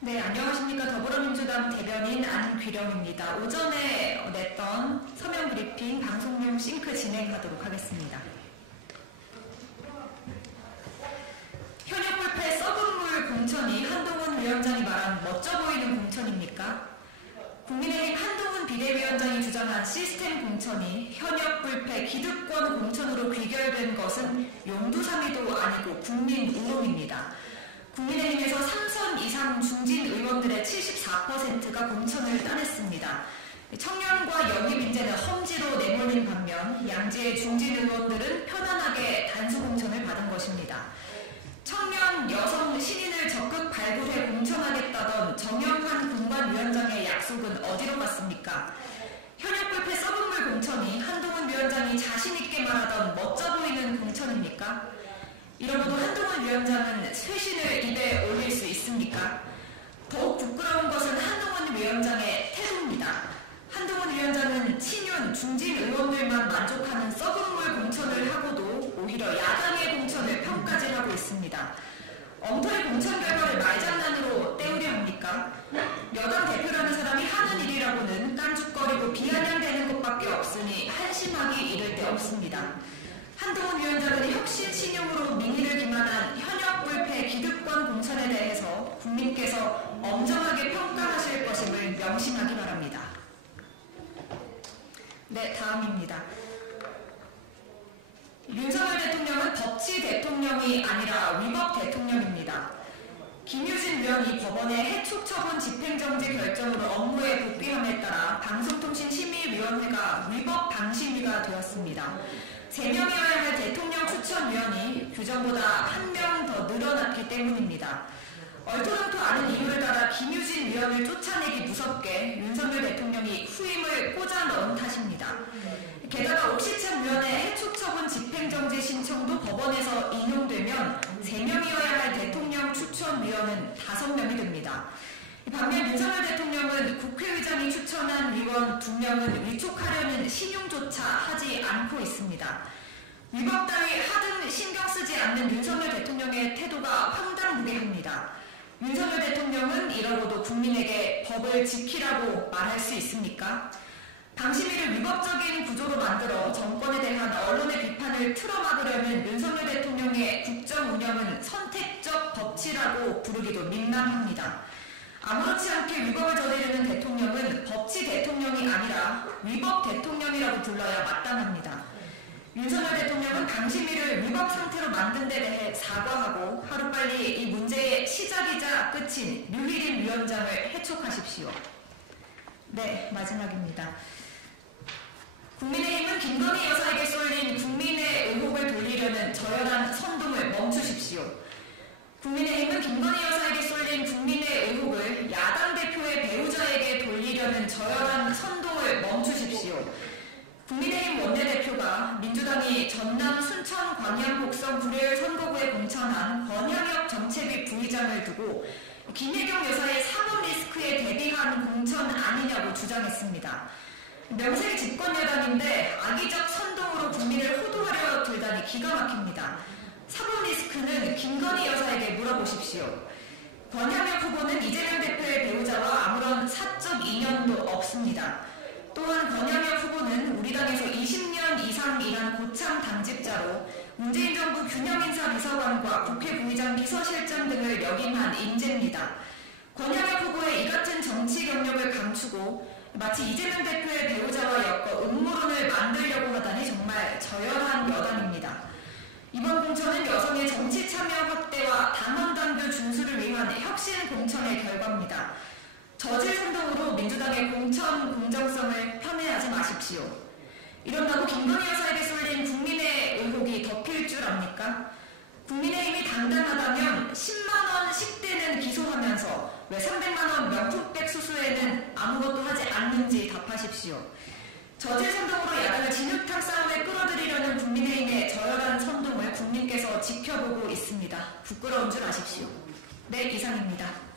네, 안녕하십니까. 더불어민주당 대변인 안귀령입니다. 오전에 냈던 서면 브리핑 방송용 싱크 진행하도록 하겠습니다. 현역 불패 썩은 물 공천이 한동훈 위원장이 말한 멋져 보이는 공천입니까? 국민의힘 한동훈 비대위원장이 주장한 시스템 공천이 현역 불패 기득권 공천으로 귀결된 것은 용두사미도 아니고 국민 우롱입니다. 국민의힘에서 3선 이상 중진 의원들의 74%가 공천을 따냈습니다. 청년과 영입 인재는 험지로 내몰린 반면 양지의 중진 의원들은 편안하게 단수 공천을 받은 것입니다. 청년, 여성, 신인을 적극 발굴해 공천하겠다던 정영환 공관위원장의 약속은 어디로 갔습니까? 현역 불패 썩은 물 공천이 한동훈 위원장이 자신있게 말하던 멋져 보이는 공천입니까? 이러고도 한동훈 위원장은 쇄신을 입에 올릴 수 있습니까? 더욱 부끄러운 것은 한동훈 위원장의 태도입니다. 한동훈 위원장은 친윤, 중진 의원들만 만족하는 썩은 물 공천을 하고도 오히려 야당의 공천을 평가질하고 있습니다. 엉터리 공천 결과를 말장난으로 때우려 합니까? 여당 대표라는 사람이 하는 일이라고는 깐죽거리고 비아냥대는 것밖에 없으니 한심하기 이를 데 없습니다. 한동훈 위원장은 혁신 신용으로 민의를 기만한 현역 불패 기득권 공천에 대해서 국민께서 엄정하게 평가하실 것임을 명심하기 바랍니다. 네, 다음입니다. 윤석열 대통령은 법치 대통령이 아니라 위법 대통령입니다. 김유진 의원이 법원의 해촉 처분 집행정지 결정으로 업무에 복귀함에 따라 방송통신심의위원회가 위법 방심위가 되었습니다. 3명이어야 할 대통령 추천위원이 규정보다 1명 더 늘어났기 때문입니다. 얼토당토 않은 이유를 따라 김유진 위원을 쫓아내기 무섭게 윤석열 대통령이 후임을 꽂아 넣은 탓입니다. 게다가 옥시찬 위원의 해촉 처분 집행정지 신청도 법원에서 인용되면 3명이어야 할 대통령 추천위원은 5명이 됩니다. 반면 윤석열 대통령은 국회의장이 추천한 위원 2명은 위촉하려는 신용조차 하지 않고 있습니다. 위법 따위 하등 신경 쓰지 않는 윤석열 대통령의 태도가 황당무계합니다. 윤석열 대통령은 이러고도 국민에게 법을 지키라고 말할 수 있습니까? 방심위를 위법적인 구조로 만들어 정권에 대한 언론의 비판을 틀어막으려는 윤석열 대통령의 국정 운영은 선택적 법치라고 부르기도 민망합니다. 아무렇지 않게 위법을 저지르는 대통령은 법치 대통령이 아니라 위법 대통령이라고 불러야 마땅합니다. 윤석열 대통령은 방심위를 위법 상태로 만든 데 대해 사과하고 하루빨리 이 문제의 시작이자 끝인 류희린 위원장을 해촉하십시오. 네, 마지막입니다. 국민의힘은 김건희 여사에게 쏠린 국민의 의혹을 돌리려는 저열한 선동을 멈추십시오. 국민의힘은 김건희 여사에게 쏠린 국민의 의혹을 야당 대표의 배우자에게 돌리려는 저열한 선동을 멈추십시오. 국민의힘 원내대표가 민주당이 전남 순천 광양 곡성 구례을 선거구에 공천한 권양혁 정책위 부의장을 두고 김혜경 여사의 사법 리스크에 대비한 공천 아니냐고 주장했습니다. 명색이 집권여당인데 악의적 선동으로 국민을 호도하려 들다니 기가 막힙니다. 사법 리스크는 김건희 여사에게 물어보십시오. 권양혁 후보는 이재명 대표의 배우자와 아무런 사적 인연도 없습니다. 또한 권양혁 후보는 우리 당에서 20년 이상 일한 고참 당직자로 문재인 정부 균형인사 비서관과 국회 부의장 비서실장 등을 역임한 인재입니다. 권양혁 후보의 이 같은 정치 경력을 감추고 마치 이재명 대표의 배우자와 엮어 음모론을 만들려고 하다니 정말 저열한 여당입니다. 이번 공천은 여성의 정치 참여 확대와 당원 당규 준수를 위한 혁신 공천의 결과입니다. 저질 선동으로 민주당의 공천 공정성을 폄훼하지 마십시오. 이런다고 김건희 여사에게 쏠린 국민의 의혹이 덮일 줄 압니까? 국민의힘이 당당하다면 10만원 식대는 기소하면서 왜 300만원 명품백 수수에는 아무것도 하지 않는지 답하십시오. 저질 선동으로 야당을 진흙탕 싸움에 끌어들이려는 국민의힘의 저열한 선동을 국민께서 지켜보고 있습니다. 부끄러운 줄 아십시오. 네, 이상입니다.